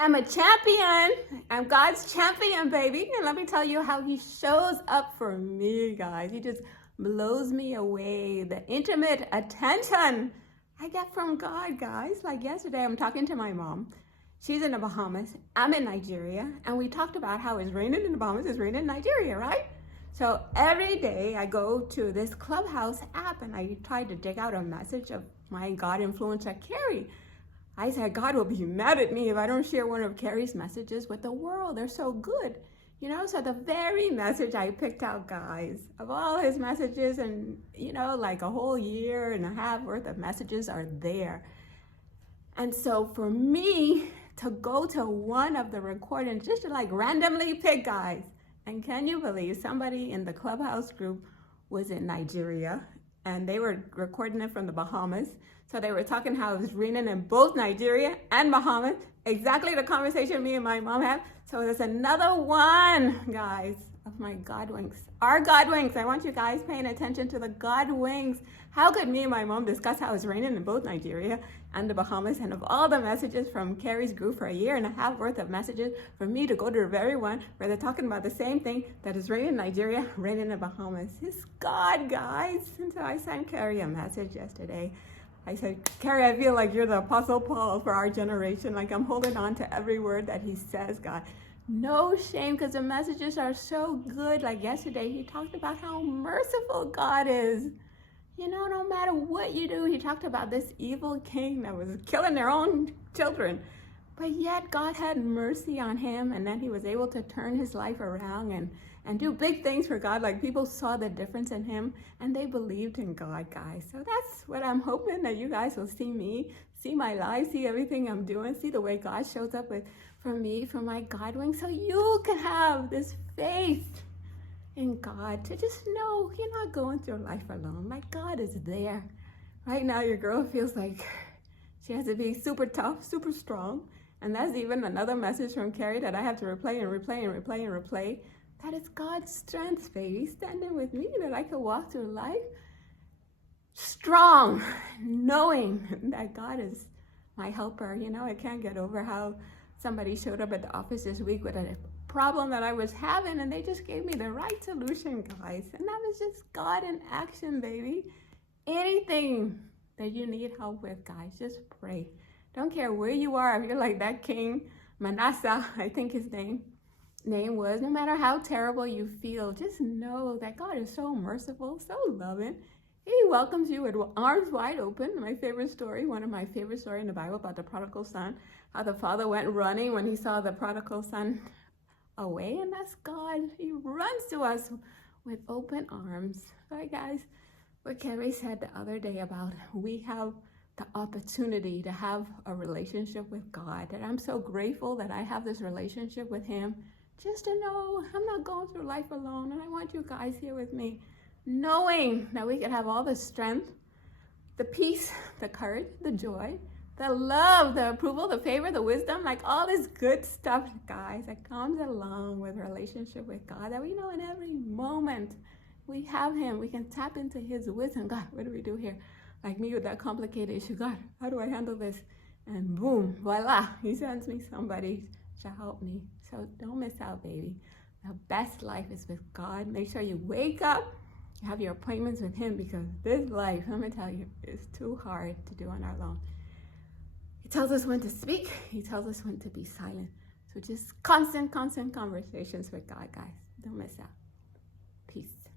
I'm a champion. I'm God's champion, baby. And let me tell you how he shows up for me, guys. He just blows me away. The intimate attention I get from God, guys. Like yesterday, I'm talking to my mom. She's in the Bahamas. I'm in Nigeria. And we talked about how it's raining in the Bahamas, it's raining in Nigeria, right? So every day I go to this Clubhouse app and I try to dig out a message of my God influencer, Carrie. I said, God will be mad at me if I don't share one of Carrie's messages with the world. They're so good. So the very message I picked out, guys, of all his messages and, like a whole year and a half worth of messages are there. And so for me to go to one of the recordings, just to like randomly pick, guys, and can you believe somebody in the Clubhouse group was in Nigeria and they were recording it from the Bahamas. So they were talking how it was raining in both Nigeria and Bahamas. Exactly the conversation me and my mom had. So there's another one, guys, of my God winks. Our God winks. I want you guys paying attention to the God winks. How could me and my mom discuss how it's raining in both Nigeria and the Bahamas, and of all the messages from Carrie's group for a year and a half worth of messages, for me to go to the very one where they're talking about the same thing, that is raining in Nigeria, raining in the Bahamas. It's God, guys. And so I sent Carrie a message yesterday. I said, Carrie, I feel like you're the Apostle Paul for our generation. Like I'm holding on to every word that he says, God. No shame, because the messages are so good. Like yesterday, he talked about how merciful God is. No matter what you do, he talked about this evil king that was killing their own children. But yet God had mercy on him, and then he was able to turn his life around and do big things for God. Like people saw the difference in him and they believed in God, guys. So that's what I'm hoping, that you guys will see me, see my life, see everything I'm doing, see the way God shows up for me, for my God wing, so you can have this faith in God to just know you're not going through life alone. My God is there. Right now, your girl feels like she has to be super tough, super strong. And that's even another message from Carrie that I have to replay and replay and replay and replay. That is God's strength, baby, standing with me, that I can walk through life strong, knowing that God is my helper. I can't get over how somebody showed up at the office this week with a problem that I was having, and they just gave me the right solution, guys. And that was just God in action, baby. Anything that you need help with, guys, just pray. Don't care where you are. If you're like that king, Manasseh, I think his name was, no matter how terrible you feel, just know that God is so merciful, so loving. He welcomes you with arms wide open. My favorite story, one of my favorite stories in the Bible, about the prodigal son, how the father went running when he saw the prodigal son away, and that's God. He runs to us with open arms. Right, guys? What Carrie said the other day about we have the opportunity to have a relationship with God, that I'm so grateful that I have this relationship with him, just to know I'm not going through life alone. And I want you guys here with me, knowing that we can have all the strength, the peace, the courage, the joy, the love, the approval, the favor, the wisdom, like all this good stuff, guys, that comes along with relationship with God, that we know in every moment we have him. We can tap into his wisdom. God, what do we do here? Like me with that complicated issue. God, how do I handle this? And boom, voila, he sends me somebody to help me. So don't miss out, baby. The best life is with God. Make sure you wake up, you have your appointments with him, because this life, let me tell you, is too hard to do on our own. He tells us when to speak. He tells us when to be silent. So just constant conversations with God, guys. Don't miss out. Peace.